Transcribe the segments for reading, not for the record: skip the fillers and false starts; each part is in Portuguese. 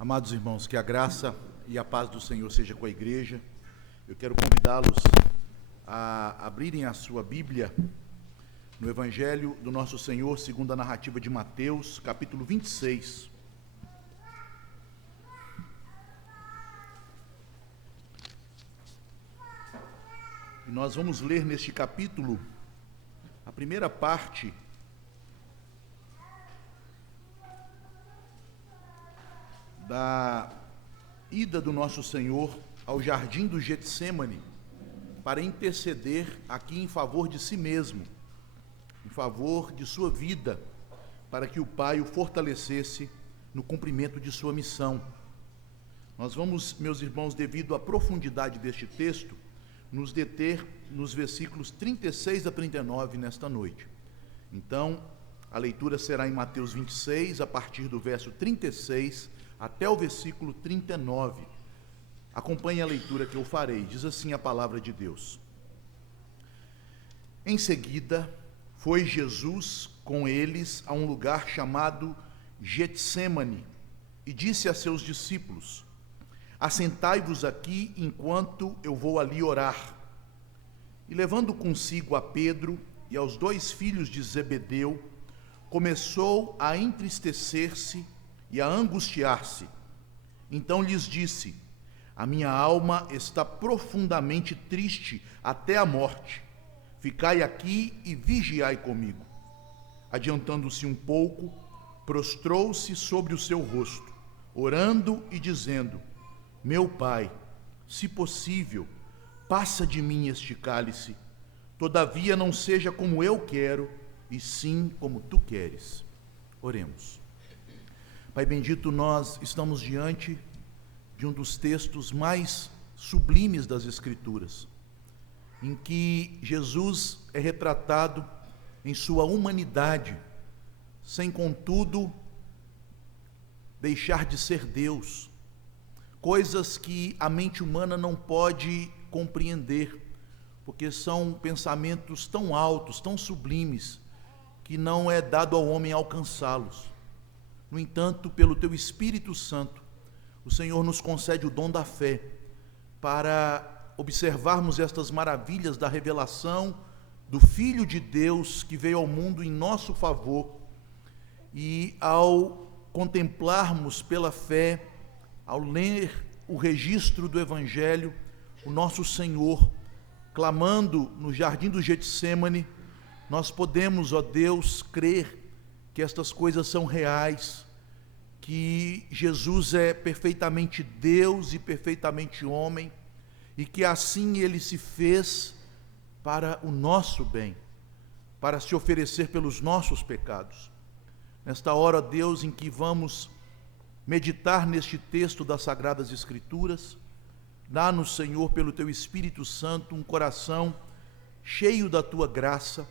Amados irmãos, que a graça e a paz do Senhor seja com a igreja. Eu quero convidá-los a abrirem a sua Bíblia no Evangelho do nosso Senhor, segundo a narrativa de Mateus, capítulo 26. E nós vamos ler neste capítulo a primeira parte da ida do nosso Senhor ao jardim do Getsêmani para interceder aqui em favor de si mesmo, em favor de sua vida, para que o Pai o fortalecesse no cumprimento de sua missão. Nós vamos, meus irmãos, devido à profundidade deste texto, nos deter nos versículos 36 a 39 nesta noite. Então, a leitura será em Mateus 26, a partir do verso 36 até o versículo 39. Acompanhe a leitura que eu farei. Diz assim a palavra de Deus. Em seguida, foi Jesus com eles a um lugar chamado Getsêmani e disse a seus discípulos: assentai-vos aqui enquanto eu vou ali orar. E levando consigo a Pedro e aos 2 filhos de Zebedeu, começou a entristecer-se e a angustiar-se. Então lhes disse: a minha alma está profundamente triste até a morte. Ficai aqui e vigiai comigo. Adiantando-se um pouco, prostrou-se sobre o seu rosto, orando e dizendo: meu Pai, se possível, passa de mim este cálice, todavia não seja como eu quero, e sim como tu queres. Oremos. Pai bendito, nós estamos diante de um dos textos mais sublimes das Escrituras, em que Jesus é retratado em sua humanidade, sem contudo deixar de ser Deus, coisas que a mente humana não pode compreender, porque são pensamentos tão altos, tão sublimes, que não é dado ao homem alcançá-los. No entanto, pelo Teu Espírito Santo, o Senhor nos concede o dom da fé para observarmos estas maravilhas da revelação do Filho de Deus que veio ao mundo em nosso favor, e ao contemplarmos pela fé, ao ler o registro do Evangelho, o nosso Senhor clamando no jardim do Getsêmani, nós podemos, ó Deus, crer que estas coisas são reais, que Jesus é perfeitamente Deus e perfeitamente homem, e que assim Ele se fez para o nosso bem, para se oferecer pelos nossos pecados. Nesta hora, ó Deus, em que vamos meditar neste texto das Sagradas Escrituras, dá-nos, Senhor, pelo Teu Espírito Santo, um coração cheio da Tua graça,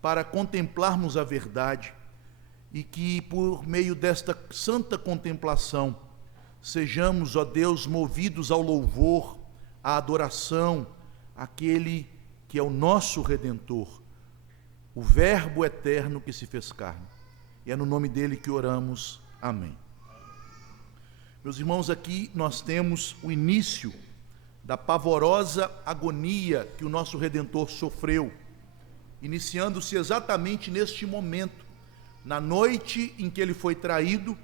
para contemplarmos a verdade, e que por meio desta santa contemplação sejamos, ó Deus, movidos ao louvor, à adoração àquele que é o nosso Redentor, o Verbo eterno que se fez carne. E é no nome dele que oramos. Amém. Meus irmãos, aqui nós temos o início da pavorosa agonia que o nosso Redentor sofreu, iniciando-se exatamente neste momento, na noite em que ele foi traído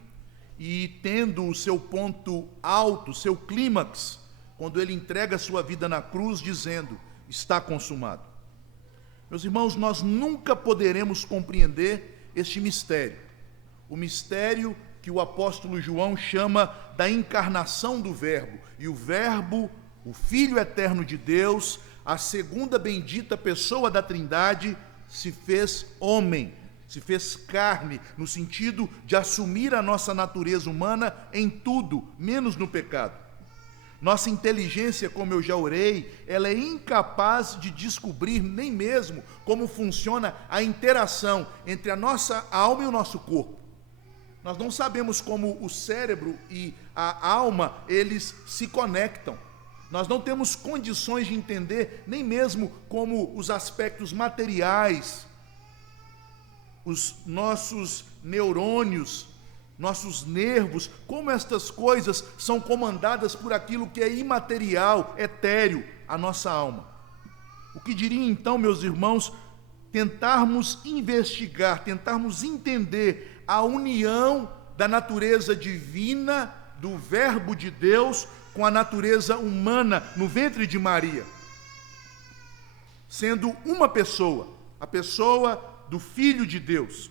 e tendo o seu ponto alto, seu clímax, quando ele entrega a sua vida na cruz, dizendo: está consumado. Meus irmãos, nós nunca poderemos compreender este mistério, o mistério que o apóstolo João chama da encarnação do Verbo, e o Verbo, o Filho eterno de Deus, a segunda bendita pessoa da Trindade, se fez homem, se fez carne, no sentido de assumir a nossa natureza humana em tudo, menos no pecado. Nossa inteligência, como eu já orei, ela é incapaz de descobrir nem mesmo como funciona a interação entre a nossa alma e o nosso corpo. Nós não sabemos como o cérebro e a alma, eles se conectam. Nós não temos condições de entender nem mesmo como os aspectos materiais, os nossos neurônios nossos nervos, como estas coisas são comandadas por aquilo que é imaterial, etéreo, a nossa alma. O que diria então, meus irmãos, tentarmos investigar, tentarmos entender a união da natureza divina, do Verbo de Deus, com a natureza humana no ventre de Maria, sendo uma pessoa, a pessoa do Filho de Deus.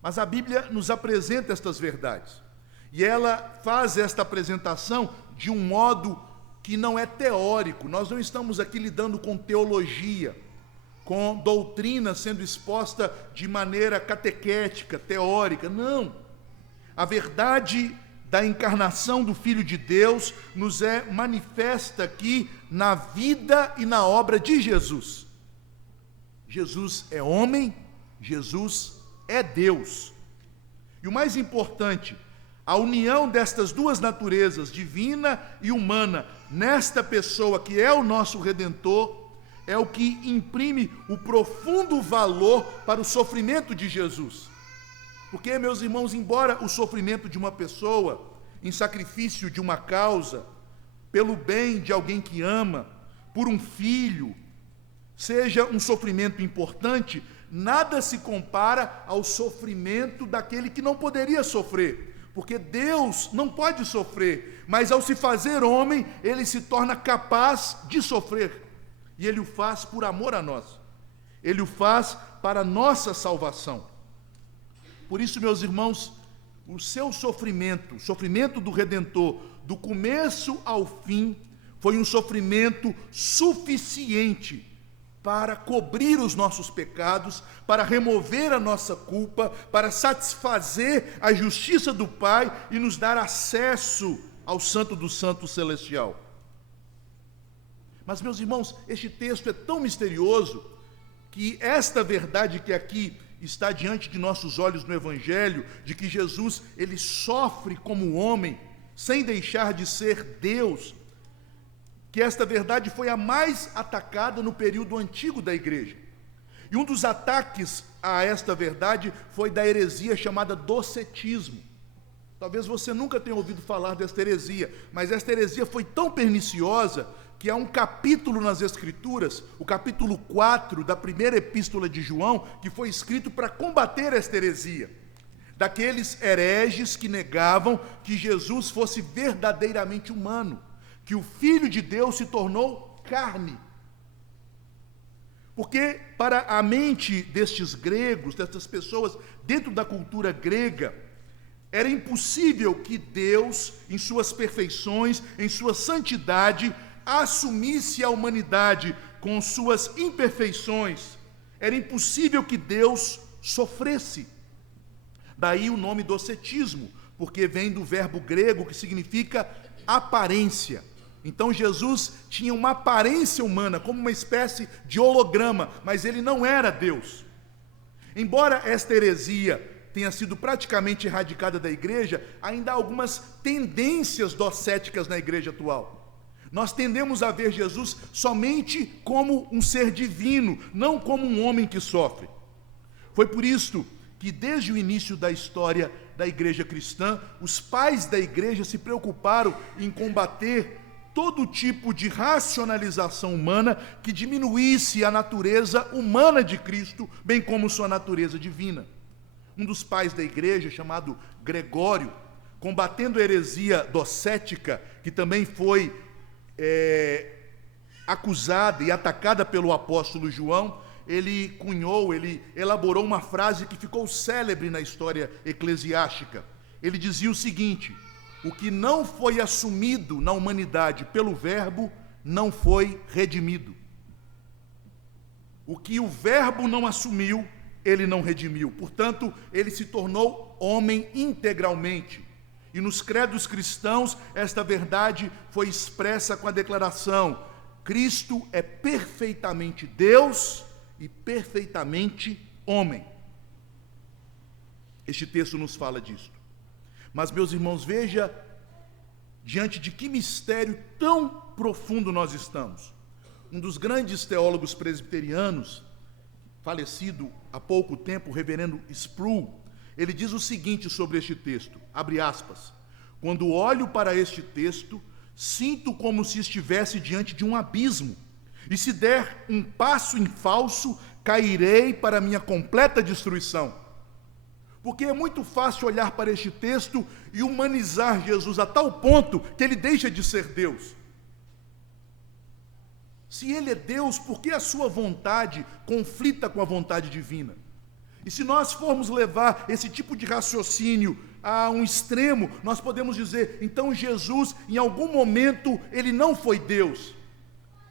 Mas a Bíblia nos apresenta estas verdades, e ela faz esta apresentação de um modo que não é teórico. Nós não estamos aqui lidando com teologia, com doutrina sendo exposta de maneira catequética, teórica, não. A verdade da encarnação do Filho de Deus nos é manifesta aqui na vida e na obra de Jesus. Jesus é homem, Jesus é Deus. E o mais importante, a união destas duas naturezas, divina e humana, nesta pessoa que é o nosso Redentor, é o que imprime o profundo valor para o sofrimento de Jesus. Porque, meus irmãos, embora o sofrimento de uma pessoa, em sacrifício de uma causa, pelo bem de alguém que ama, por um filho, seja um sofrimento importante, nada se compara ao sofrimento daquele que não poderia sofrer. Porque Deus não pode sofrer, mas ao se fazer homem, ele se torna capaz de sofrer. E ele o faz por amor a nós. Ele o faz para a nossa salvação. Por isso, meus irmãos, o seu sofrimento, o sofrimento do Redentor, do começo ao fim, foi um sofrimento suficiente para cobrir os nossos pecados, para remover a nossa culpa, para satisfazer a justiça do Pai e nos dar acesso ao Santo dos Santos Celestial. Mas, meus irmãos, este texto é tão misterioso que esta verdade que aqui está diante de nossos olhos no Evangelho, de que Jesus, ele sofre como homem, sem deixar de ser Deus, que esta verdade foi a mais atacada no período antigo da igreja. E um dos ataques a esta verdade foi da heresia chamada docetismo. Talvez você nunca tenha ouvido falar desta heresia, mas esta heresia foi tão perniciosa que há um capítulo nas Escrituras, o capítulo 4 da primeira epístola de João, que foi escrito para combater esta heresia, daqueles hereges que negavam que Jesus fosse verdadeiramente humano, que o Filho de Deus se tornou carne. Porque para a mente destes gregos, destas pessoas, dentro da cultura grega, era impossível que Deus, em suas perfeições, em sua santidade, assumisse a humanidade com suas imperfeições. Era impossível que Deus sofresse. Daí o nome docetismo, porque vem do verbo grego que significa aparência. Então Jesus tinha uma aparência humana, como uma espécie de holograma, mas ele não era Deus. Embora esta heresia tenha sido praticamente erradicada da igreja, ainda há algumas tendências docéticas na igreja atual. Nós tendemos a ver Jesus somente como um ser divino, não como um homem que sofre. Foi por isso que desde o início da história da igreja cristã, os pais da igreja se preocuparam em combater todo tipo de racionalização humana que diminuísse a natureza humana de Cristo, bem como sua natureza divina. Um dos pais da igreja, chamado Gregório, combatendo a heresia docética, que também foi acusada e atacada pelo apóstolo João, ele elaborou uma frase que ficou célebre na história eclesiástica. Ele dizia o seguinte: o que não foi assumido na humanidade pelo Verbo, não foi redimido. O que o Verbo não assumiu, ele não redimiu. Portanto, ele se tornou homem integralmente. E nos credos cristãos, esta verdade foi expressa com a declaração: Cristo é perfeitamente Deus e perfeitamente homem. Este texto nos fala disso. Mas, meus irmãos, veja diante de que mistério tão profundo nós estamos. Um dos grandes teólogos presbiterianos, falecido há pouco tempo, o reverendo Sproul, Ele diz o seguinte sobre este texto, abre aspas: quando olho para este texto, sinto como se estivesse diante de um abismo, e se der um passo em falso, cairei para minha completa destruição. Porque é muito fácil olhar para este texto e humanizar Jesus a tal ponto que ele deixa de ser Deus. Se ele é Deus, por que a sua vontade conflita com a vontade divina? E se nós formos levar esse tipo de raciocínio a um extremo, nós podemos dizer, então Jesus, em algum momento, ele não foi Deus.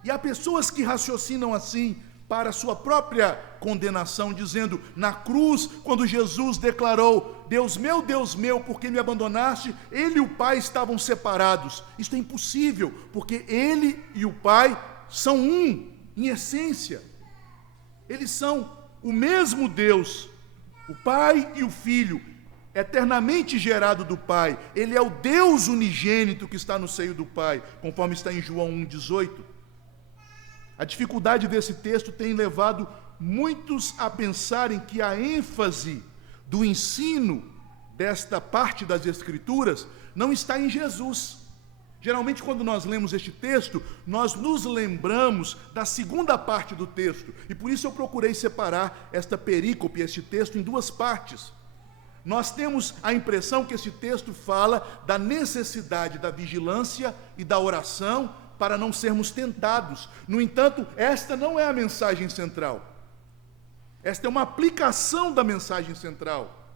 E há pessoas que raciocinam assim para a sua própria condenação, dizendo, na cruz, quando Jesus declarou, Deus meu, por que me abandonaste? Ele e o Pai estavam separados. Isso é impossível, porque ele e o Pai são um, em essência. Eles são o mesmo Deus, o Pai e o Filho, eternamente gerado do Pai. Ele é o Deus unigênito que está no seio do Pai, conforme está em João 1,18. A dificuldade desse texto tem levado muitos a pensarem que a ênfase do ensino desta parte das Escrituras não está em Jesus. Geralmente, quando nós lemos este texto, nós nos lembramos da segunda parte do texto, e por isso eu procurei separar esta perícope, este texto, em duas partes. Nós temos a impressão que este texto fala da necessidade da vigilância e da oração para não sermos tentados. No entanto, esta não é a mensagem central. Esta é uma aplicação da mensagem central.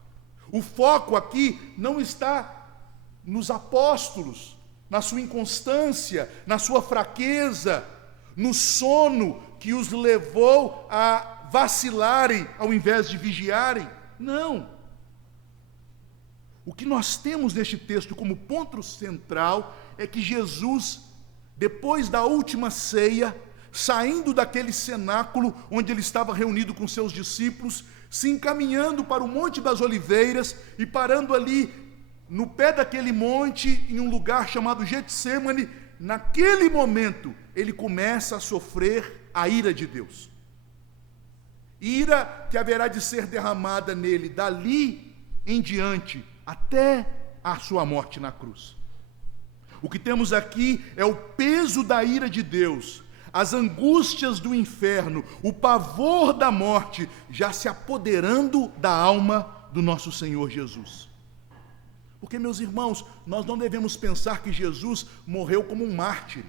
O foco aqui não está nos apóstolos, na sua inconstância, na sua fraqueza, no sono que os levou a vacilarem ao invés de vigiarem. Não. O que nós temos neste texto como ponto central é que Jesus, depois da última ceia, saindo daquele cenáculo onde ele estava reunido com seus discípulos, se encaminhando para o Monte das Oliveiras e parando ali no pé daquele monte, em um lugar chamado Getsêmani, naquele momento, ele começa a sofrer a ira de Deus. Ira que haverá de ser derramada nele dali em diante, até a sua morte na cruz. O que temos aqui é o peso da ira de Deus, as angústias do inferno, o pavor da morte, já se apoderando da alma do nosso Senhor Jesus. Porque, meus irmãos, nós não devemos pensar que Jesus morreu como um mártir.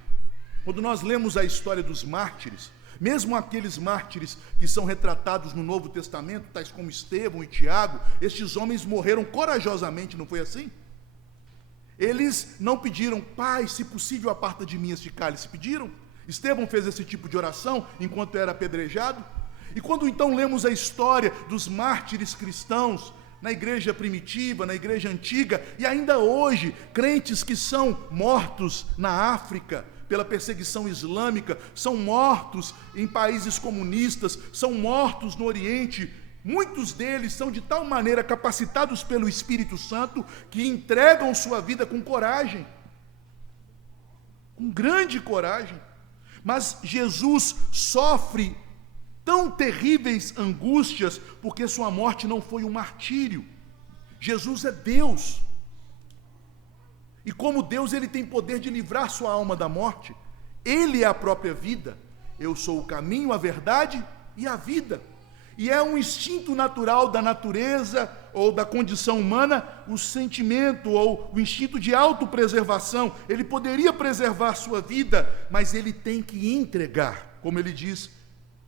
Quando nós lemos a história dos mártires, mesmo aqueles mártires que são retratados no Novo Testamento, tais como Estevão e Tiago, estes homens morreram corajosamente, não foi assim? Eles não pediram, Pai, se possível aparta de mim este cálice, pediram? Estevão fez esse tipo de oração enquanto era apedrejado. E quando então lemos a história dos mártires cristãos, na igreja primitiva, na igreja antiga, e ainda hoje, crentes que são mortos na África pela perseguição islâmica, são mortos em países comunistas, são mortos no Oriente, muitos deles são de tal maneira capacitados pelo Espírito Santo que entregam sua vida com coragem, com grande coragem. Mas Jesus sofre tão terríveis angústias, porque sua morte não foi um martírio. Jesus é Deus. E como Deus, ele tem poder de livrar sua alma da morte. Ele é a própria vida. Eu sou o caminho, a verdade e a vida. E é um instinto natural da natureza ou da condição humana, o sentimento ou o instinto de autopreservação. Ele poderia preservar sua vida, mas ele tem que entregar, como ele diz,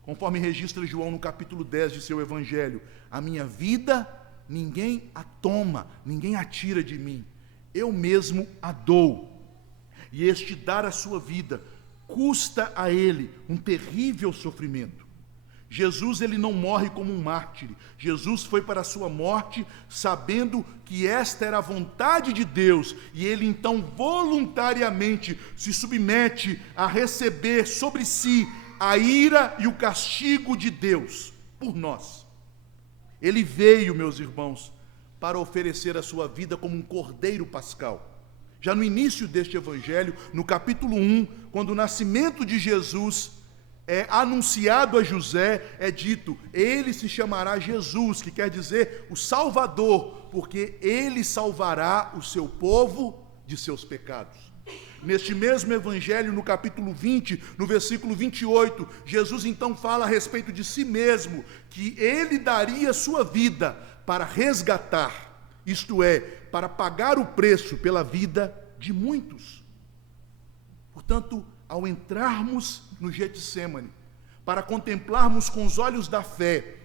conforme registra João no capítulo 10 de seu evangelho, a minha vida ninguém a toma, ninguém a tira de mim, eu mesmo a dou. E este dar a sua vida custa a ele um terrível sofrimento. Jesus, ele não morre como um mártir. Jesus foi para a sua morte sabendo que esta era a vontade de Deus, e ele então voluntariamente se submete a receber sobre si a ira e o castigo de Deus por nós. Ele veio, meus irmãos, para oferecer a sua vida como um cordeiro pascal. Já no início deste evangelho, no capítulo 1, quando o nascimento de Jesus é anunciado a José, é dito, ele se chamará Jesus, que quer dizer o Salvador, porque ele salvará o seu povo de seus pecados. Neste mesmo evangelho, no capítulo 20, no versículo 28, Jesus então fala a respeito de si mesmo, que ele daria sua vida para resgatar, isto é, para pagar o preço pela vida de muitos. Portanto, ao entrarmos no Getsêmani, para contemplarmos com os olhos da fé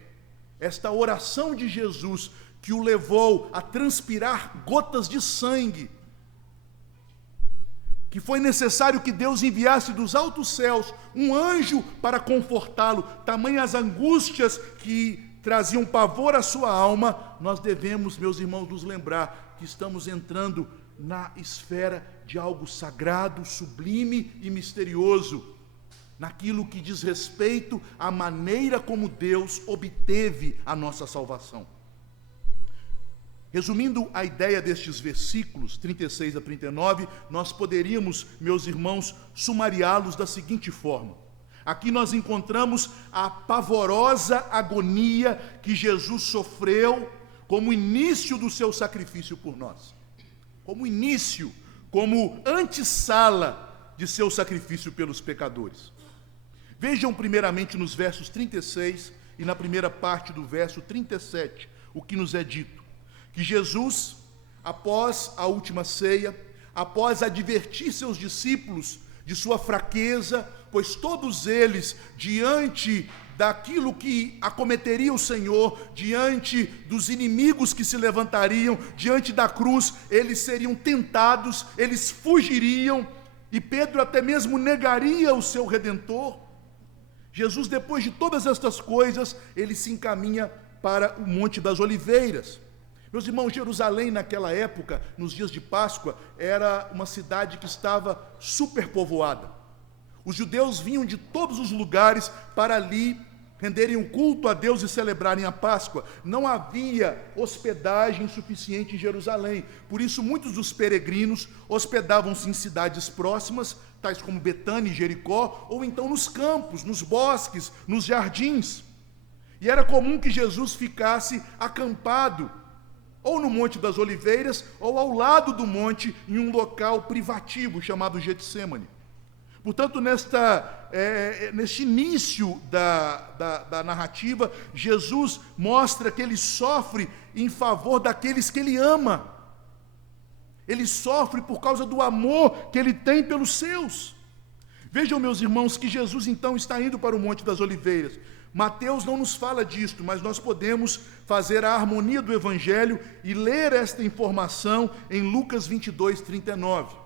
esta oração de Jesus que o levou a transpirar gotas de sangue, que foi necessário que Deus enviasse dos altos céus um anjo para confortá-lo, tamanhas angústias que traziam pavor à sua alma, nós devemos, meus irmãos, nos lembrar que estamos entrando na esfera de algo sagrado, sublime e misterioso, naquilo que diz respeito à maneira como Deus obteve a nossa salvação. Resumindo a ideia destes versículos, 36 a 39, nós poderíamos, meus irmãos, sumariá-los da seguinte forma. Aqui nós encontramos a pavorosa agonia que Jesus sofreu como início do seu sacrifício por nós. Como início, como antessala de seu sacrifício pelos pecadores. Vejam primeiramente nos versos 36 e na primeira parte do verso 37, o que nos é dito. Que Jesus, após a última ceia, após advertir seus discípulos de sua fraqueza, pois todos eles, diante daquilo que acometeria o Senhor, diante dos inimigos que se levantariam, diante da cruz, eles seriam tentados, eles fugiriam, e Pedro até mesmo negaria o seu Redentor. Jesus, depois de todas estas coisas, ele se encaminha para o Monte das Oliveiras. Meus irmãos, Jerusalém naquela época, nos dias de Páscoa, era uma cidade que estava superpovoada. Os judeus vinham de todos os lugares para ali renderem o culto a Deus e celebrarem a Páscoa. Não havia hospedagem suficiente em Jerusalém. Por isso, muitos dos peregrinos hospedavam-se em cidades próximas, tais como Betânia e Jericó, ou então nos campos, nos bosques, nos jardins. E era comum que Jesus ficasse acampado, ou no Monte das Oliveiras, ou ao lado do monte, em um local privativo chamado Getsêmani. Portanto, neste início da narrativa, Jesus mostra que ele sofre em favor daqueles que ele ama. Ele sofre por causa do amor que ele tem pelos seus. Vejam, meus irmãos, que Jesus então está indo para o Monte das Oliveiras. Mateus não nos fala disto, mas nós podemos fazer a harmonia do Evangelho e ler esta informação em Lucas 22, 39.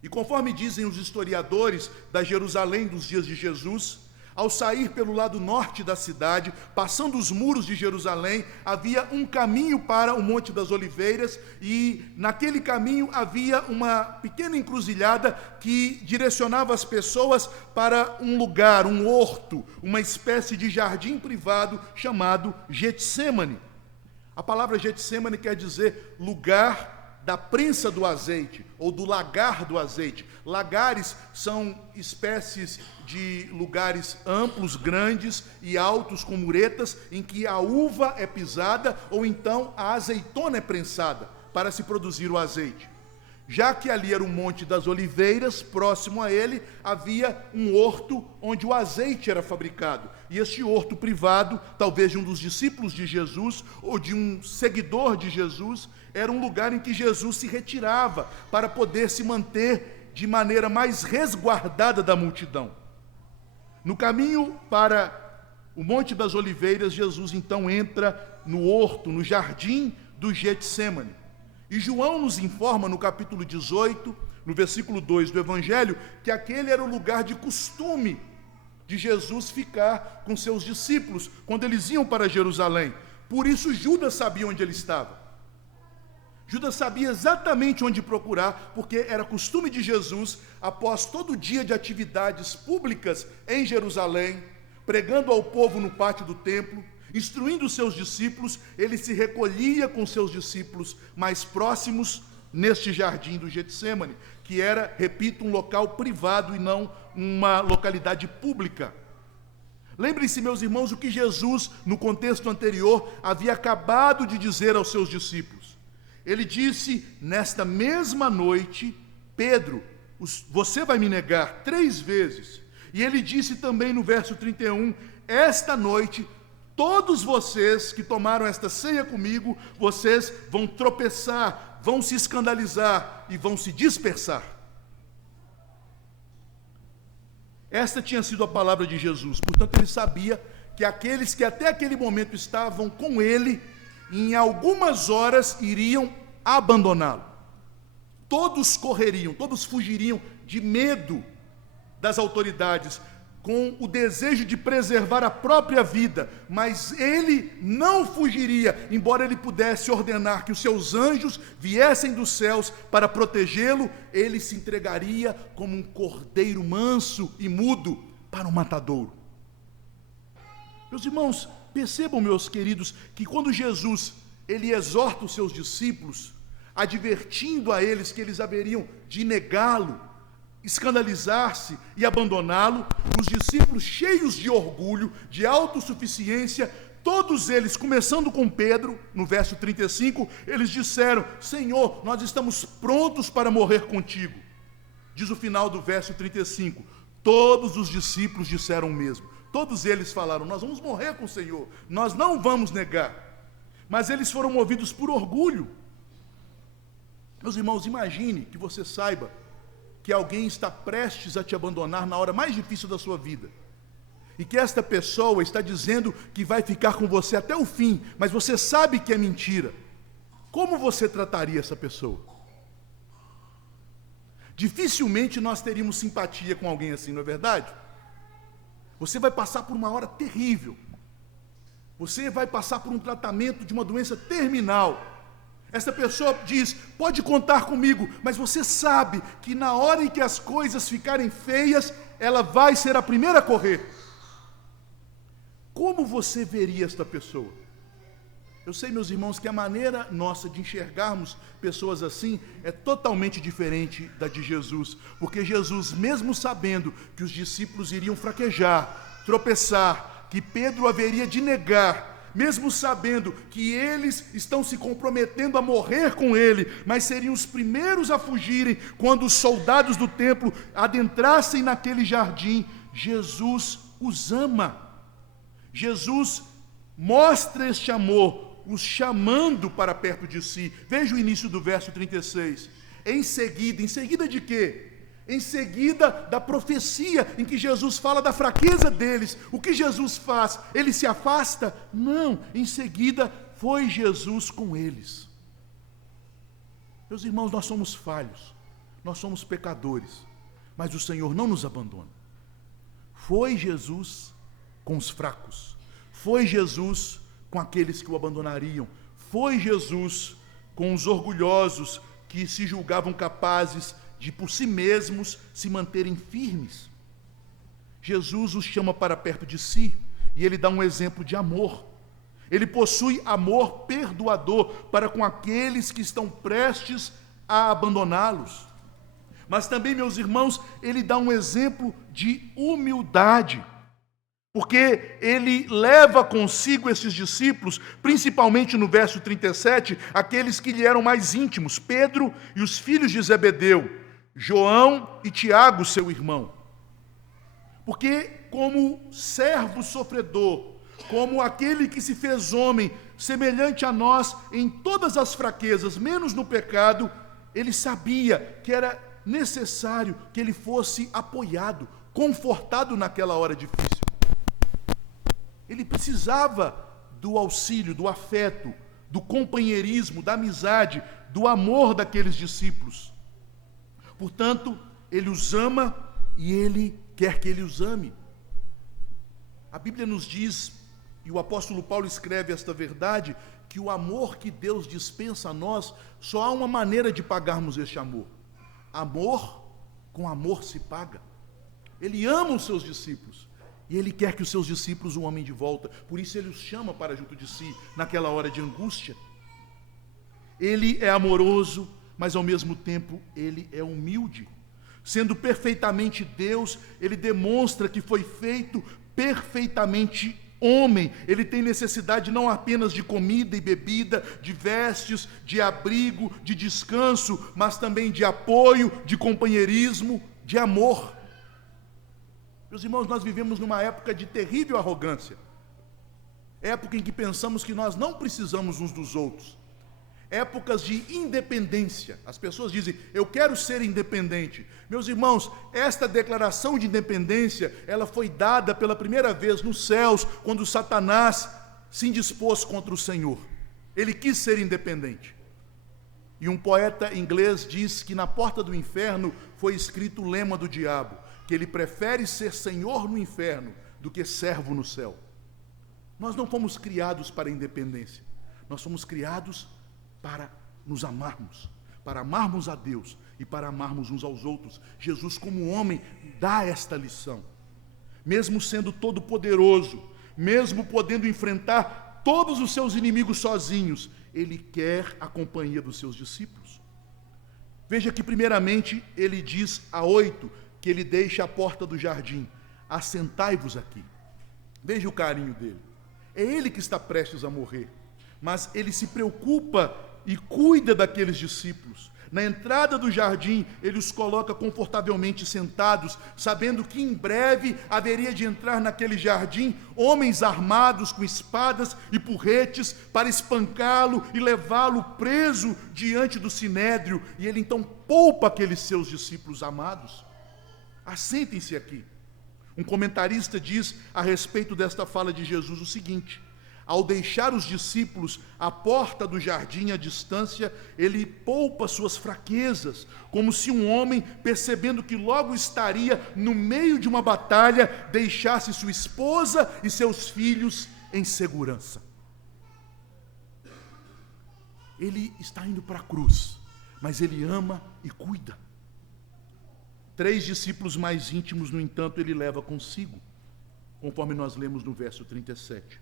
E conforme dizem os historiadores da Jerusalém dos dias de Jesus, ao sair pelo lado norte da cidade, passando os muros de Jerusalém, havia um caminho para o Monte das Oliveiras, e naquele caminho havia uma pequena encruzilhada que direcionava as pessoas para um lugar, um horto, uma espécie de jardim privado chamado Getsêmani. A palavra Getsêmani quer dizer lugar da prensa do azeite, ou do lagar do azeite. Lagares são espécies de lugares amplos, grandes e altos com muretas, em que a uva é pisada, ou então a azeitona é prensada, para se produzir o azeite. Já que ali era o Monte das Oliveiras, próximo a ele, havia um horto onde o azeite era fabricado. E este horto privado, talvez de um dos discípulos de Jesus, ou de um seguidor de Jesus, era um lugar em que Jesus se retirava para poder se manter de maneira mais resguardada da multidão. No caminho para o Monte das Oliveiras, Jesus então entra no horto, no jardim do Getsêmani. E João nos informa no capítulo 18, no versículo 2 do Evangelho, que aquele era o lugar de costume de Jesus ficar com seus discípulos quando eles iam para Jerusalém. Por isso Judas sabia onde ele estava. Judas sabia exatamente onde procurar, porque era costume de Jesus, após todo dia de atividades públicas em Jerusalém, pregando ao povo no pátio do templo, instruindo os seus discípulos, ele se recolhia com seus discípulos mais próximos neste jardim do Getsêmani, que era, repito, um local privado e não uma localidade pública. Lembrem-se, meus irmãos, o que Jesus, no contexto anterior, havia acabado de dizer aos seus discípulos. Ele disse, nesta mesma noite, Pedro, você vai me negar 3 vezes. E ele disse também no verso 31, esta noite, todos vocês que tomaram esta ceia comigo, vocês vão tropeçar, vão se escandalizar e vão se dispersar. Esta tinha sido a palavra de Jesus. Portanto, ele sabia que aqueles que até aquele momento estavam com ele, em algumas horas iriam abandoná-lo. Todos correriam, todos fugiriam de medo das autoridades, com o desejo de preservar a própria vida, mas ele não fugiria, embora ele pudesse ordenar que os seus anjos viessem dos céus para protegê-lo, ele se entregaria como um cordeiro manso e mudo para um matadouro. Meus irmãos, percebam, meus queridos, que quando Jesus ele exorta os seus discípulos, advertindo a eles que eles haveriam de negá-lo, escandalizar-se e abandoná-lo, os discípulos cheios de orgulho, de autossuficiência, todos eles, começando com Pedro, no verso 35, eles disseram, Senhor, nós estamos prontos para morrer contigo. Diz o final do verso 35, todos os discípulos disseram o mesmo. Todos eles falaram, nós vamos morrer com o Senhor, nós não vamos negar. Mas eles foram movidos por orgulho. Meus irmãos, imagine que você saiba que alguém está prestes a te abandonar na hora mais difícil da sua vida. E que esta pessoa está dizendo que vai ficar com você até o fim, mas você sabe que é mentira. Como você trataria essa pessoa? Dificilmente nós teríamos simpatia com alguém assim, não é verdade? Você vai passar por uma hora terrível. Você vai passar por um tratamento de uma doença terminal. Essa pessoa diz, pode contar comigo, mas você sabe que na hora em que as coisas ficarem feias, ela vai ser a primeira a correr. Como você veria esta pessoa? Eu sei, meus irmãos, que a maneira nossa de enxergarmos pessoas assim é totalmente diferente da de Jesus, porque Jesus, mesmo sabendo que os discípulos iriam fraquejar, tropeçar, que Pedro haveria de negar, mesmo sabendo que eles estão se comprometendo a morrer com ele, mas seriam os primeiros a fugirem quando os soldados do templo adentrassem naquele jardim, Jesus os ama. Jesus mostra este amor, os chamando para perto de si. Veja o início do verso 36. Em seguida de quê? Em seguida da profecia em que Jesus fala da fraqueza deles. O que Jesus faz? Ele se afasta? Não, em seguida foi Jesus com eles. Meus irmãos, nós somos falhos, nós somos pecadores, mas o Senhor não nos abandona. Foi Jesus com os fracos, foi Jesus com aqueles que o abandonariam, foi Jesus com os orgulhosos que se julgavam capazes de por si mesmos se manterem firmes. Jesus os chama para perto de si e ele dá um exemplo de amor. Ele possui amor perdoador para com aqueles que estão prestes a abandoná-los. Mas também, meus irmãos, ele dá um exemplo de humildade, porque ele leva consigo esses discípulos, principalmente no verso 37, aqueles que lhe eram mais íntimos, Pedro e os filhos de Zebedeu, João e Tiago, seu irmão. Porque como servo sofredor, como aquele que se fez homem, semelhante a nós em todas as fraquezas, menos no pecado, ele sabia que era necessário que ele fosse apoiado, confortado naquela hora difícil. Ele precisava do auxílio, do afeto, do companheirismo, da amizade, do amor daqueles discípulos. Portanto, ele os ama e ele quer que ele os ame. A Bíblia nos diz, e o apóstolo Paulo escreve esta verdade, que o amor que Deus dispensa a nós, só há uma maneira de pagarmos este amor. Amor com amor se paga. Ele ama os seus discípulos e ele quer que os seus discípulos o amem de volta. Por isso ele os chama para junto de si naquela hora de angústia. Ele é amoroso, mas ao mesmo tempo ele é humilde. Sendo perfeitamente Deus, ele demonstra que foi feito perfeitamente homem. Ele tem necessidade não apenas de comida e bebida, de vestes, de abrigo, de descanso, mas também de apoio, de companheirismo, de amor. Meus irmãos, nós vivemos numa época de terrível arrogância. Época em que pensamos que nós não precisamos uns dos outros. Épocas de independência. As pessoas dizem, eu quero ser independente. Meus irmãos, esta declaração de independência, ela foi dada pela primeira vez nos céus, quando Satanás se indispôs contra o Senhor. Ele quis ser independente. E um poeta inglês diz que na porta do inferno foi escrito o lema do diabo, que ele prefere ser senhor no inferno do que servo no céu. Nós não fomos criados para a independência. Nós fomos criados para nos amarmos, para amarmos a Deus e para amarmos uns aos outros. Jesus, como homem, dá esta lição. Mesmo sendo todo poderoso, mesmo podendo enfrentar todos os seus inimigos sozinhos, ele quer a companhia dos seus discípulos. Veja que primeiramente ele diz a 8, que ele deixa a porta do jardim, assentai-vos aqui. Veja o carinho dele. É ele que está prestes a morrer, mas ele se preocupa e cuida daqueles discípulos. Na entrada do jardim, ele os coloca confortavelmente sentados, sabendo que em breve haveria de entrar naquele jardim homens armados com espadas e porretes para espancá-lo e levá-lo preso diante do sinédrio. E ele então poupa aqueles seus discípulos amados. Assentem-se aqui. Um comentarista diz a respeito desta fala de Jesus o seguinte: ao deixar os discípulos à porta do jardim à distância, ele poupa suas fraquezas, como se um homem, percebendo que logo estaria no meio de uma batalha, deixasse sua esposa e seus filhos em segurança. Ele está indo para a cruz, mas ele ama e cuida. 3 discípulos mais íntimos, no entanto, ele leva consigo, conforme nós lemos no verso 37.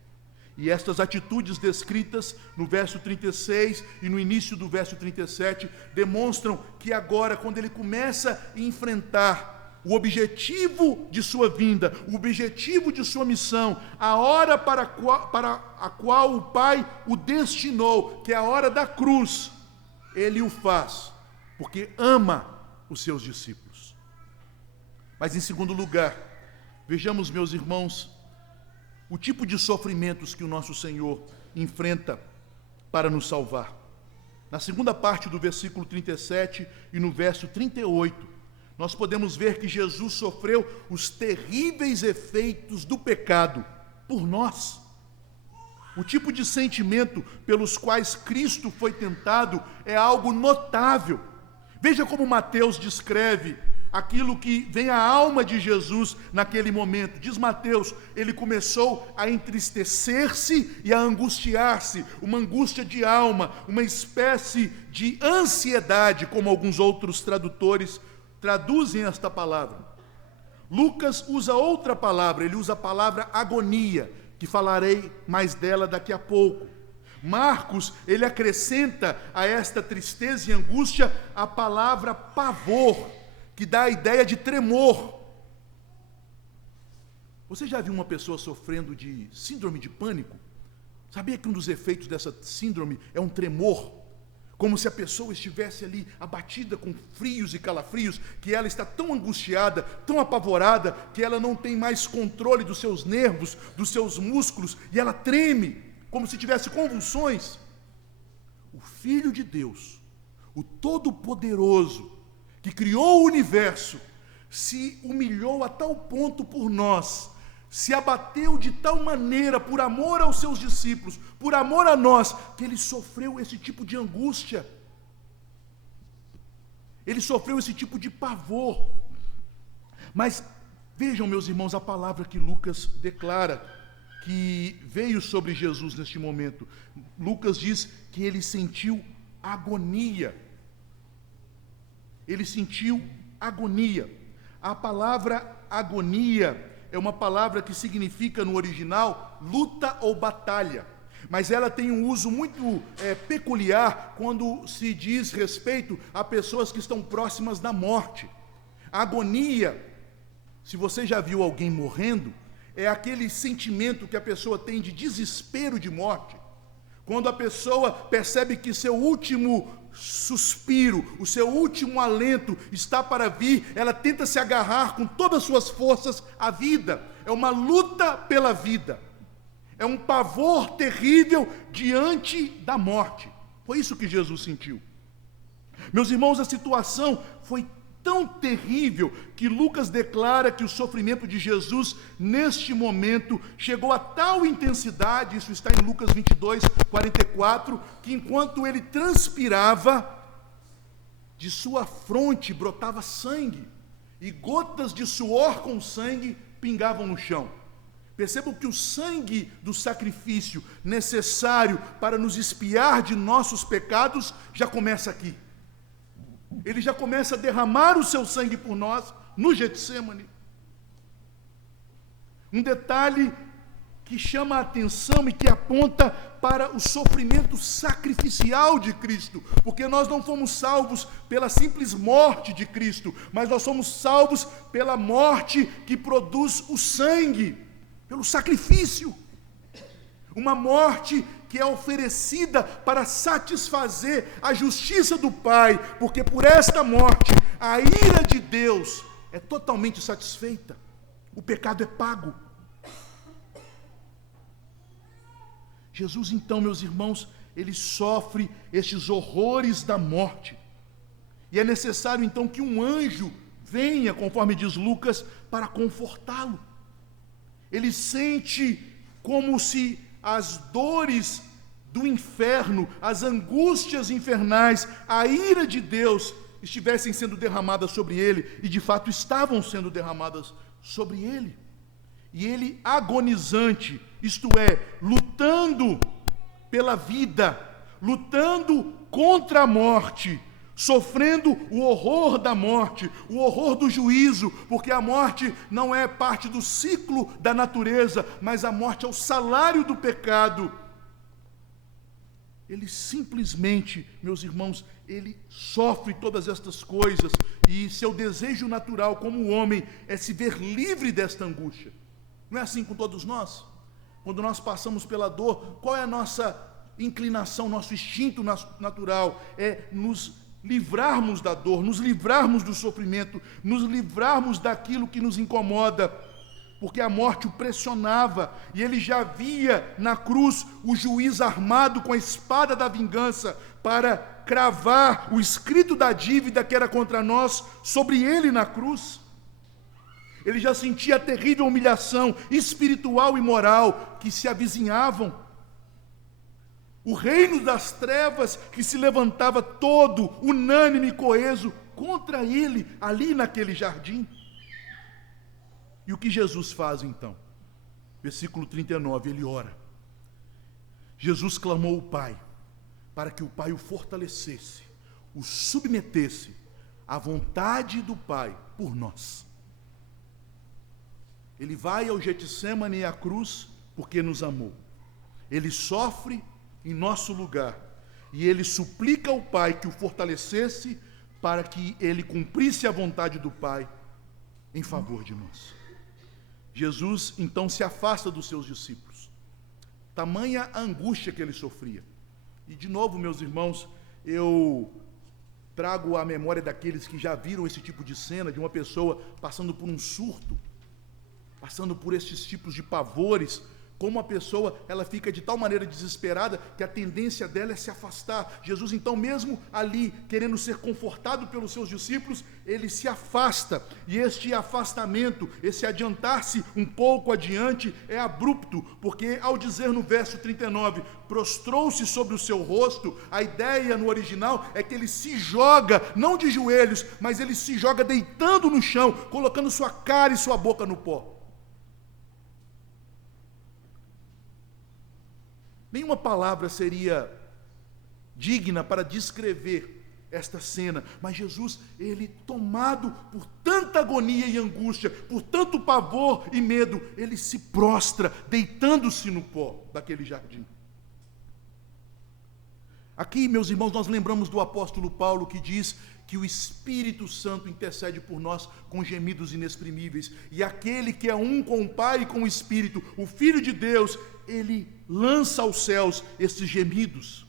E estas atitudes descritas no verso 36 e no início do verso 37 demonstram que agora, quando ele começa a enfrentar o objetivo de sua vinda, o objetivo de sua missão, a hora para a qual o Pai o destinou, que é a hora da cruz, ele o faz, porque ama os seus discípulos. Mas em segundo lugar, vejamos, meus irmãos, o tipo de sofrimentos que o nosso Senhor enfrenta para nos salvar. Na segunda parte do versículo 37 e no verso 38, nós podemos ver que Jesus sofreu os terríveis efeitos do pecado por nós. O tipo de sentimento pelos quais Cristo foi tentado é algo notável. Veja como Mateus descreve aquilo que vem à alma de Jesus naquele momento. Diz Mateus, ele começou a entristecer-se e a angustiar-se, uma angústia de alma, uma espécie de ansiedade, como alguns outros tradutores traduzem esta palavra. Lucas usa outra palavra, ele usa a palavra agonia, que falarei mais dela daqui a pouco. Marcos, ele acrescenta a esta tristeza e angústia a palavra pavor, que dá a ideia de tremor. Você já viu uma pessoa sofrendo de síndrome de pânico? Sabia que um dos efeitos dessa síndrome é um tremor? Como se a pessoa estivesse ali abatida com frios e calafrios, que ela está tão angustiada, tão apavorada, que ela não tem mais controle dos seus nervos, dos seus músculos, e ela treme, como se tivesse convulsões. O Filho de Deus, o Todo-Poderoso, que criou o universo, se humilhou a tal ponto por nós, se abateu de tal maneira por amor aos seus discípulos, por amor a nós, que ele sofreu esse tipo de angústia, ele sofreu esse tipo de pavor. Mas vejam, meus irmãos, a palavra que Lucas declara, que veio sobre Jesus neste momento. Lucas diz que ele sentiu agonia. Ele sentiu agonia. A palavra agonia é uma palavra que significa no original luta ou batalha. Mas ela tem um uso muito peculiar quando se diz respeito a pessoas que estão próximas da morte. A agonia, se você já viu alguém morrendo, é aquele sentimento que a pessoa tem de desespero de morte. Quando a pessoa percebe que seu último suspiro, o seu último alento está para vir, ela tenta se agarrar com todas as suas forças à vida. É uma luta pela vida. É um pavor terrível diante da morte. Foi isso que Jesus sentiu. Meus irmãos, a situação foi tão terrível que Lucas declara que o sofrimento de Jesus neste momento chegou a tal intensidade, isso está em Lucas 22, 44, que enquanto ele transpirava, de sua fronte brotava sangue, e gotas de suor com sangue pingavam no chão. Percebam que o sangue do sacrifício necessário para nos expiar de nossos pecados já começa aqui. Ele já começa a derramar o seu sangue por nós no Getsêmani. Um detalhe que chama a atenção e que aponta para o sofrimento sacrificial de Cristo, porque nós não fomos salvos pela simples morte de Cristo, mas nós somos salvos pela morte que produz o sangue, pelo sacrifício. Uma morte que é oferecida para satisfazer a justiça do Pai, porque por esta morte a ira de Deus é totalmente satisfeita. O pecado é pago. Jesus, então, meus irmãos, ele sofre estes horrores da morte. E é necessário, então, que um anjo venha, conforme diz Lucas, para confortá-lo. Ele sente como se as dores do inferno, as angústias infernais, a ira de Deus estivessem sendo derramadas sobre ele, e de fato estavam sendo derramadas sobre ele. E ele agonizante, isto é, lutando pela vida, lutando contra a morte, sofrendo o horror da morte, o horror do juízo, porque a morte não é parte do ciclo da natureza, mas a morte é o salário do pecado. Ele simplesmente, meus irmãos, ele sofre todas estas coisas, e seu desejo natural como homem é se ver livre desta angústia. Não é assim com todos nós? Quando nós passamos pela dor, qual é a nossa inclinação, nosso instinto natural? É nos livrarmos da dor, nos livrarmos do sofrimento, nos livrarmos daquilo que nos incomoda, porque a morte o pressionava, e ele já via na cruz o juiz armado com a espada da vingança para cravar o escrito da dívida que era contra nós sobre ele na cruz. Ele já sentia a terrível humilhação espiritual e moral que se avizinhavam. O reino das trevas que se levantava todo, unânime e coeso, contra ele, ali naquele jardim. E o que Jesus faz então? Versículo 39, ele ora. Jesus clamou ao Pai, para que o Pai o fortalecesse, o submetesse à vontade do Pai por nós. Ele vai ao Getsêmani e à cruz porque nos amou. Ele sofre em nosso lugar, e ele suplica ao Pai que o fortalecesse para que ele cumprisse a vontade do Pai em favor de nós. Jesus então se afasta dos seus discípulos. Tamanha a angústia que ele sofria. E de novo, meus irmãos, eu trago à memória daqueles que já viram esse tipo de cena, de uma pessoa passando por um surto, passando por esses tipos de pavores, como a pessoa, ela fica de tal maneira desesperada, que a tendência dela é se afastar. Jesus, então, mesmo ali, querendo ser confortado pelos seus discípulos, ele se afasta, e este afastamento, esse adiantar-se um pouco adiante, é abrupto, porque ao dizer no verso 39, prostrou-se sobre o seu rosto, a ideia no original é que ele se joga, não de joelhos, mas ele se joga deitando no chão, colocando sua cara e sua boca no pó. Nenhuma palavra seria digna para descrever esta cena, mas Jesus, ele tomado por tanta agonia e angústia, por tanto pavor e medo, ele se prostra, deitando-se no pó daquele jardim. Aqui, meus irmãos, nós lembramos do apóstolo Paulo que diz que o Espírito Santo intercede por nós com gemidos inexprimíveis. E aquele que é um com o Pai e com o Espírito, o Filho de Deus, ele lança aos céus esses gemidos.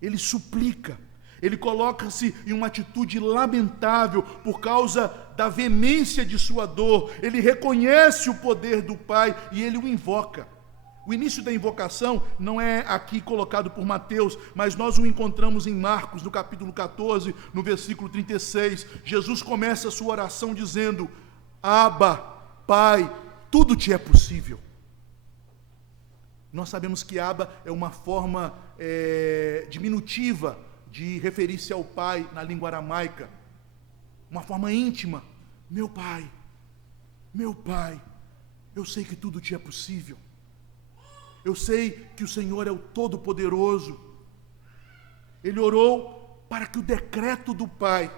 Ele suplica. Ele coloca-se em uma atitude lamentável por causa da veemência de sua dor. Ele reconhece o poder do Pai e ele o invoca. O início da invocação não é aqui colocado por Mateus, mas nós o encontramos em Marcos, no capítulo 14, no versículo 36. Jesus começa a sua oração dizendo: Abba, Pai, tudo te é possível. Nós sabemos que Abba é uma forma diminutiva de referir-se ao Pai na língua aramaica. Uma forma íntima. Meu Pai, eu sei que tudo te é possível. Eu sei que o Senhor é o Todo-Poderoso. Ele orou para que o decreto do Pai,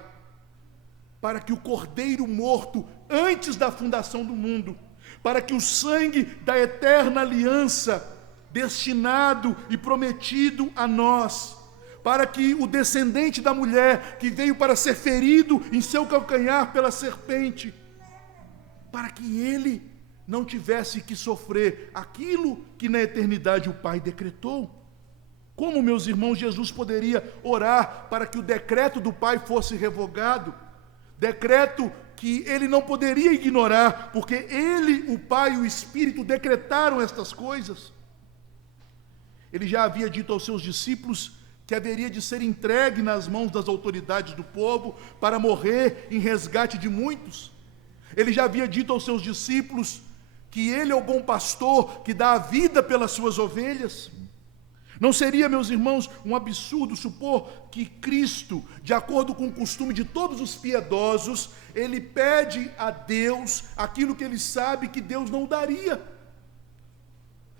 para que o Cordeiro morto antes da fundação do mundo, para que o sangue da eterna aliança, destinado e prometido a nós, para que o descendente da mulher que veio para ser ferido em seu calcanhar pela serpente, para que ele não tivesse que sofrer aquilo que na eternidade o Pai decretou. Como, meus irmãos, Jesus poderia orar para que o decreto do Pai fosse revogado? Decreto que ele não poderia ignorar, porque ele, o Pai e o Espírito decretaram estas coisas. Ele já havia dito aos seus discípulos que haveria de ser entregue nas mãos das autoridades do povo para morrer em resgate de muitos. Ele já havia dito aos seus discípulos que ele é o bom pastor que dá a vida pelas suas ovelhas. Não seria, meus irmãos, um absurdo supor que Cristo, de acordo com o costume de todos os piedosos, ele pede a Deus aquilo que ele sabe que Deus não daria.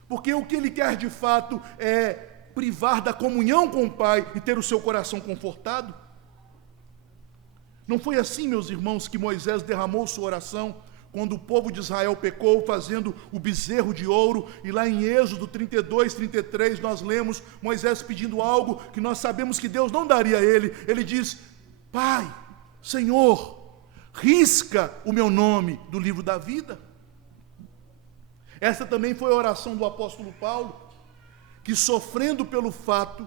Porque o que ele quer de fato é privar da comunhão com o Pai e ter o seu coração confortado. Não foi assim, meus irmãos, que Moisés derramou sua oração quando o povo de Israel pecou, fazendo o bezerro de ouro. E lá em Êxodo 32, 33, nós lemos Moisés pedindo algo que nós sabemos que Deus não daria a ele. Ele diz: Pai, Senhor, risca o meu nome do livro da vida. Essa também foi a oração do apóstolo Paulo, que sofrendo pelo fato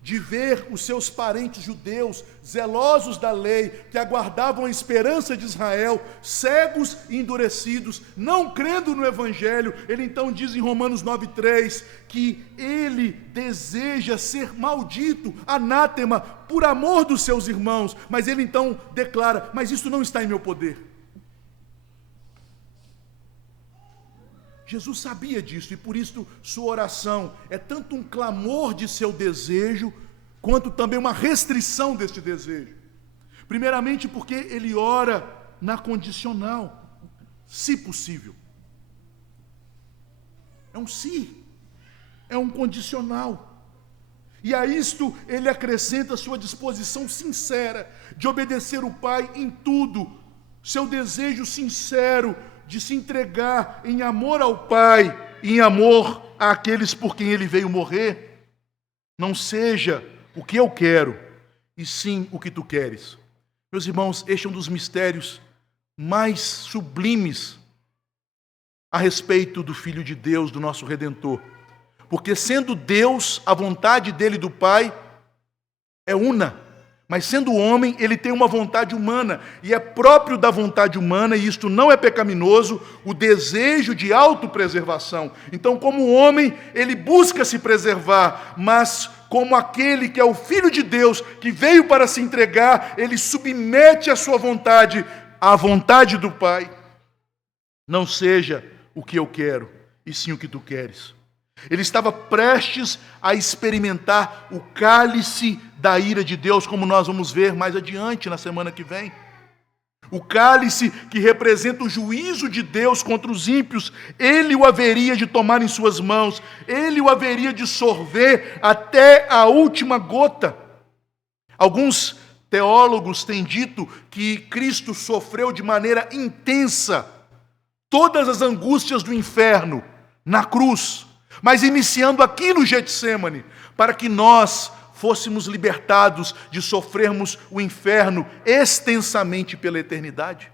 de ver os seus parentes judeus, zelosos da lei, que aguardavam a esperança de Israel, cegos e endurecidos, não crendo no Evangelho, ele então diz em Romanos 9,3, que ele deseja ser maldito, anátema, por amor dos seus irmãos, mas ele então declara: mas isso não está em meu poder. Jesus sabia disso e por isso sua oração é tanto um clamor de seu desejo, quanto também uma restrição deste desejo. Primeiramente porque ele ora na condicional, se possível. É um se, é um condicional. E a isto ele acrescenta sua disposição sincera de obedecer o Pai em tudo, seu desejo sincero de se entregar em amor ao Pai, em amor àqueles por quem ele veio morrer. Não seja o que eu quero, e sim o que tu queres. Meus irmãos, este é um dos mistérios mais sublimes a respeito do Filho de Deus, do nosso Redentor. Porque sendo Deus, a vontade dele e do Pai é una. Mas sendo homem, ele tem uma vontade humana, e é próprio da vontade humana, e isto não é pecaminoso, o desejo de autopreservação. Então, como homem, ele busca se preservar, mas como aquele que é o Filho de Deus, que veio para se entregar, ele submete a sua vontade à vontade do Pai. Não seja o que eu quero, e sim o que tu queres. Ele estava prestes a experimentar o cálice da ira de Deus, como nós vamos ver mais adiante na semana que vem. O cálice que representa o juízo de Deus contra os ímpios, ele o haveria de tomar em suas mãos, ele o haveria de sorver até a última gota. Alguns teólogos têm dito que Cristo sofreu de maneira intensa todas as angústias do inferno na cruz, mas iniciando aqui no Getsêmani, para que nós fôssemos libertados de sofrermos o inferno extensamente pela eternidade?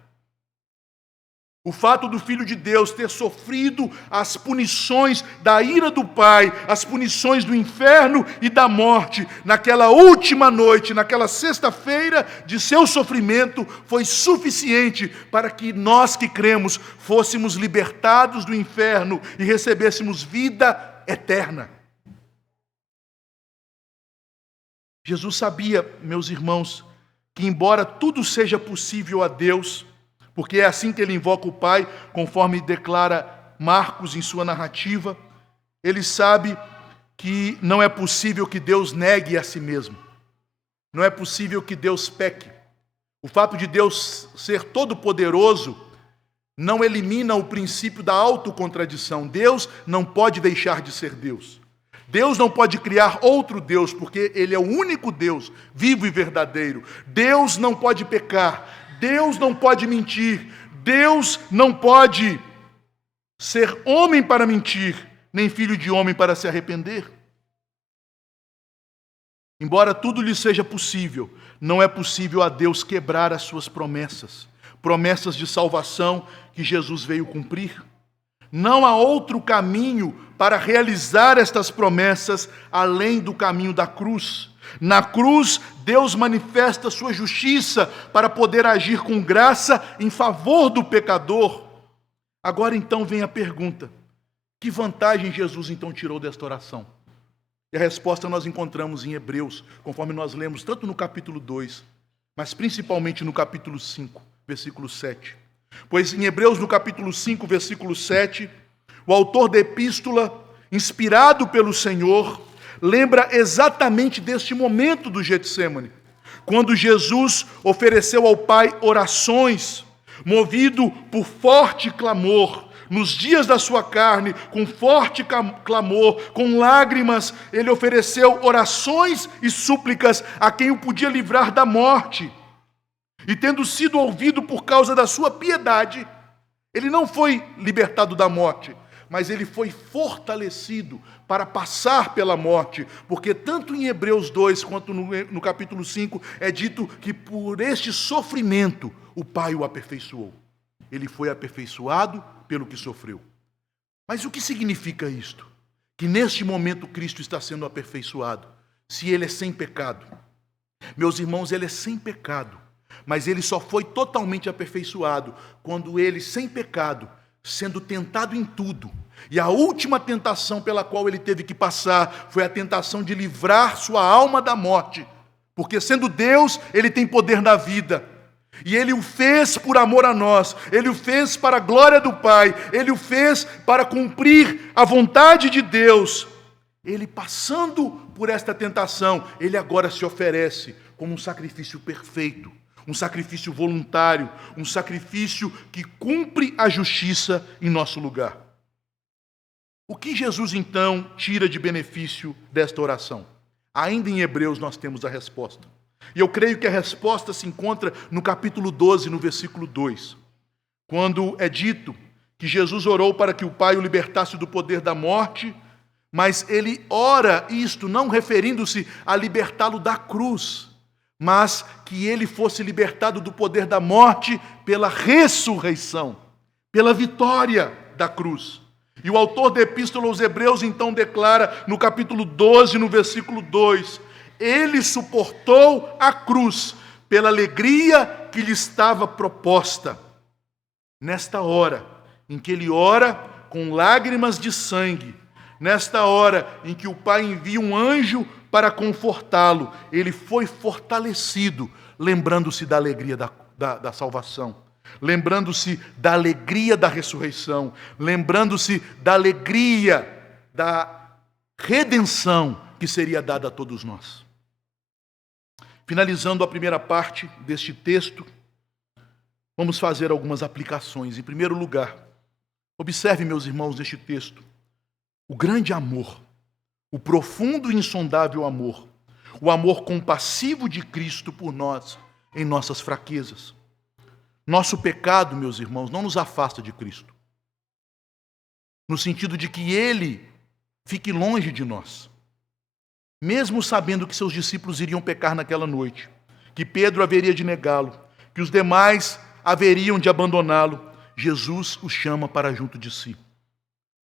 O fato do Filho de Deus ter sofrido as punições da ira do Pai, as punições do inferno e da morte, naquela última noite, naquela sexta-feira de seu sofrimento, foi suficiente para que nós que cremos fôssemos libertados do inferno e recebêssemos vida eterna. Jesus sabia, meus irmãos, que embora tudo seja possível a Deus, porque é assim que ele invoca o Pai, conforme declara Marcos em sua narrativa, ele sabe que não é possível que Deus negue a si mesmo. Não é possível que Deus peque. O fato de Deus ser todo-poderoso não elimina o princípio da autocontradição. Deus não pode deixar de ser Deus. Deus não pode criar outro Deus, porque Ele é o único Deus, vivo e verdadeiro. Deus não pode pecar. Deus não pode mentir, Deus não pode ser homem para mentir, nem filho de homem para se arrepender. Embora tudo lhe seja possível, não é possível a Deus quebrar as suas promessas, promessas de salvação que Jesus veio cumprir. Não há outro caminho para realizar estas promessas além do caminho da cruz. Na cruz, Deus manifesta sua justiça para poder agir com graça em favor do pecador. Agora então vem a pergunta: que vantagem Jesus então tirou desta oração? E a resposta nós encontramos em Hebreus, conforme nós lemos tanto no capítulo 2, mas principalmente no capítulo 5, versículo 7. Pois em Hebreus, no capítulo 5, versículo 7, o autor da epístola, inspirado pelo Senhor, lembra exatamente deste momento do Getsêmani, quando Jesus ofereceu ao Pai orações, movido por forte clamor, nos dias da sua carne, com forte clamor, com lágrimas, ele ofereceu orações e súplicas a quem o podia livrar da morte. E tendo sido ouvido por causa da sua piedade, ele não foi libertado da morte, mas ele foi fortalecido para passar pela morte, porque tanto em Hebreus 2 quanto no capítulo 5 é dito que por este sofrimento o Pai o aperfeiçoou. Ele foi aperfeiçoado pelo que sofreu. Mas o que significa isto? Que neste momento Cristo está sendo aperfeiçoado, se ele é sem pecado. Meus irmãos, ele é sem pecado, mas ele só foi totalmente aperfeiçoado quando ele, sem pecado, sendo tentado em tudo, e a última tentação pela qual ele teve que passar foi a tentação de livrar sua alma da morte, porque sendo Deus, ele tem poder na vida, e ele o fez por amor a nós, ele o fez para a glória do Pai, ele o fez para cumprir a vontade de Deus. Ele, passando por esta tentação, ele agora se oferece como um sacrifício perfeito, um sacrifício voluntário, um sacrifício que cumpre a justiça em nosso lugar. O que Jesus então tira de benefício desta oração? Ainda em Hebreus nós temos a resposta. E eu creio que a resposta se encontra no capítulo 12, no versículo 2, quando é dito que Jesus orou para que o Pai o libertasse do poder da morte, mas ele ora isto não referindo-se a libertá-lo da cruz, mas que ele fosse libertado do poder da morte pela ressurreição, pela vitória da cruz. E o autor da Epístola aos Hebreus então declara no capítulo 12, no versículo 2, ele suportou a cruz pela alegria que lhe estava proposta. Nesta hora em que ele ora com lágrimas de sangue, nesta hora em que o Pai envia um anjo para confortá-lo, ele foi fortalecido, lembrando-se da alegria da salvação, lembrando-se da alegria da ressurreição, lembrando-se da alegria da redenção que seria dada a todos nós. Finalizando a primeira parte deste texto, vamos fazer algumas aplicações. Em primeiro lugar, observe, meus irmãos, neste texto, o grande amor, o profundo e insondável amor, o amor compassivo de Cristo por nós em nossas fraquezas. Nosso pecado, meus irmãos, não nos afasta de Cristo, no sentido de que Ele fique longe de nós. mesmo sabendo que seus discípulos iriam pecar naquela noite, que Pedro haveria de negá-lo, que os demais haveriam de abandoná-lo, Jesus os chama para junto de si.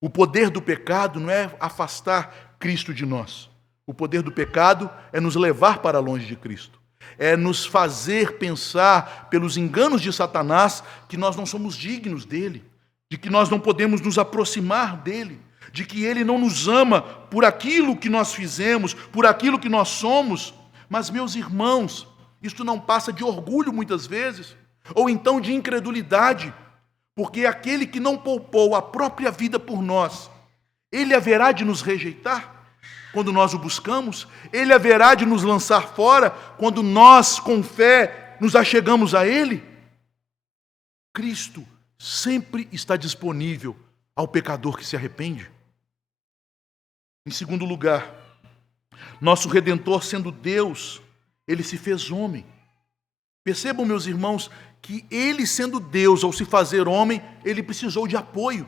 O poder do pecado não é afastar Cristo de nós. O poder do pecado é nos levar para longe de Cristo. É nos fazer pensar, pelos enganos de Satanás, que nós não somos dignos dele, de que nós não podemos nos aproximar dele, de que ele não nos ama por aquilo que nós fizemos, por aquilo que nós somos. Mas, meus irmãos, isto não passa de orgulho muitas vezes, ou então de incredulidade, porque aquele que não poupou a própria vida por nós, ele haverá de nos rejeitar quando nós o buscamos? Ele haverá de nos lançar fora quando nós, com fé, nos achegamos a ele? Cristo sempre está disponível ao pecador que se arrepende. Em segundo lugar, nosso Redentor, sendo Deus, ele se fez homem. Percebam, meus irmãos, que ele, sendo Deus, ao se fazer homem, ele precisou de apoio.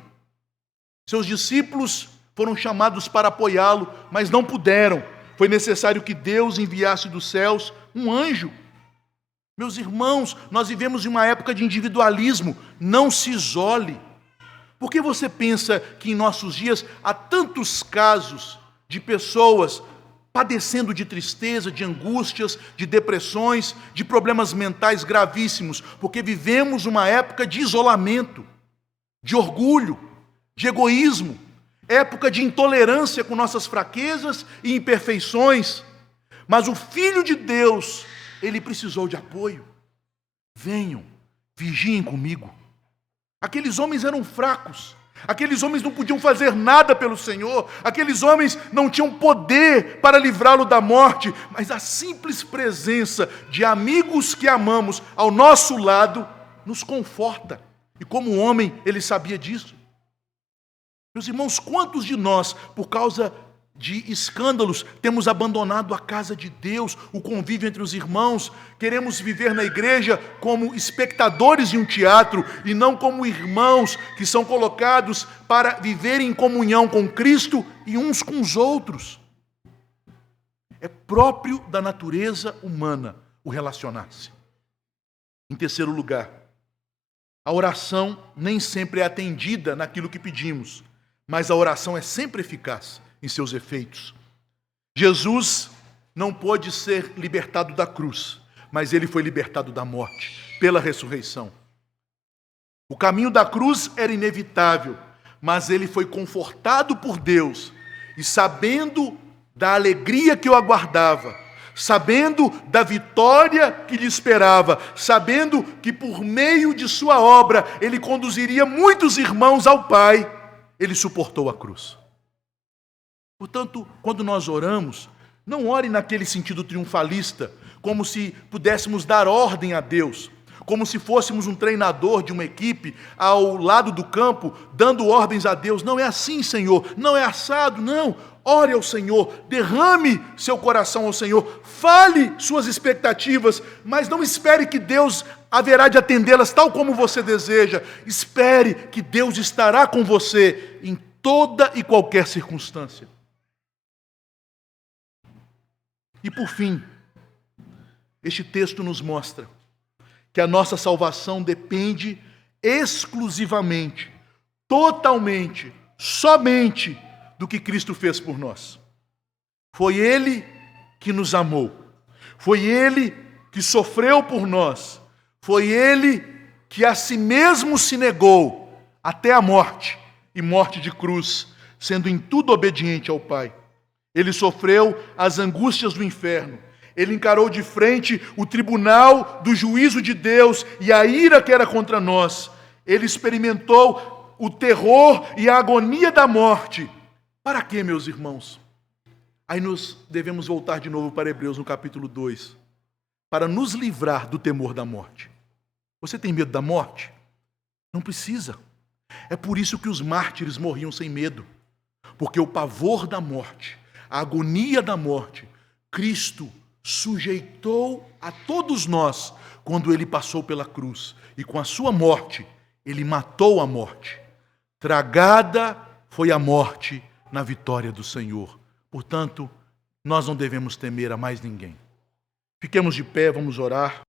Seus discípulos foram chamados para apoiá-lo, mas não puderam. Foi necessário que Deus enviasse dos céus um anjo. Meus irmãos, nós vivemos em uma época de individualismo. Não se isole. Por que você pensa que em nossos dias há tantos casos de pessoas padecendo de tristeza, de angústias, de depressões, de problemas mentais gravíssimos? Porque vivemos uma época de isolamento, de orgulho, de egoísmo, época de intolerância com nossas fraquezas e imperfeições. Mas o Filho de Deus, ele precisou de apoio. Venham, vigiem comigo. Aqueles homens eram fracos, aqueles homens não podiam fazer nada pelo Senhor, aqueles homens não tinham poder para livrá-lo da morte, mas a simples presença de amigos que amamos ao nosso lado nos conforta. E como homem, ele sabia disso. Meus irmãos, quantos de nós, por causa de escândalos, temos abandonado a casa de Deus, o convívio entre os irmãos, queremos viver na igreja como espectadores de um teatro e não como irmãos que são colocados para viver em comunhão com Cristo e uns com os outros. É próprio da natureza humana o relacionar-se. Em terceiro lugar, a oração nem sempre é atendida naquilo que pedimos, mas a oração é sempre eficaz em seus efeitos. Jesus não pôde ser libertado da cruz, mas ele foi libertado da morte pela ressurreição. O caminho da cruz era inevitável, mas ele foi confortado por Deus e, sabendo da alegria que o aguardava, sabendo da vitória que lhe esperava, sabendo que por meio de sua obra ele conduziria muitos irmãos ao Pai, ele suportou a cruz. Portanto, quando nós oramos, não ore naquele sentido triunfalista, como se pudéssemos dar ordem a Deus, como se fôssemos um treinador de uma equipe ao lado do campo, dando ordens a Deus. Não é assim, Senhor, não é assado, não. Ore ao Senhor, derrame seu coração ao Senhor, fale suas expectativas, mas não espere que Deus haverá de atendê-las tal como você deseja. Espere que Deus estará com você em toda e qualquer circunstância. E por fim, este texto nos mostra que a nossa salvação depende exclusivamente, totalmente, somente do que Cristo fez por nós. Foi Ele que nos amou, foi Ele que sofreu por nós, foi Ele que a si mesmo se negou até a morte, e morte de cruz, sendo em tudo obediente ao Pai. Ele sofreu as angústias do inferno, ele encarou de frente o tribunal do juízo de Deus e a ira que era contra nós. Ele experimentou o terror e a agonia da morte. Para quê, meus irmãos? Aí nós devemos voltar de novo para Hebreus no capítulo 2, para nos livrar do temor da morte. Você tem medo da morte? Não precisa. É por isso que os mártires morriam sem medo, porque o pavor da morte, a agonia da morte, Cristo sujeitou a todos nós quando ele passou pela cruz, e com a sua morte, ele matou a morte. Tragada foi a morte na vitória do Senhor. Portanto, nós não devemos temer a mais ninguém. Fiquemos de pé, vamos orar.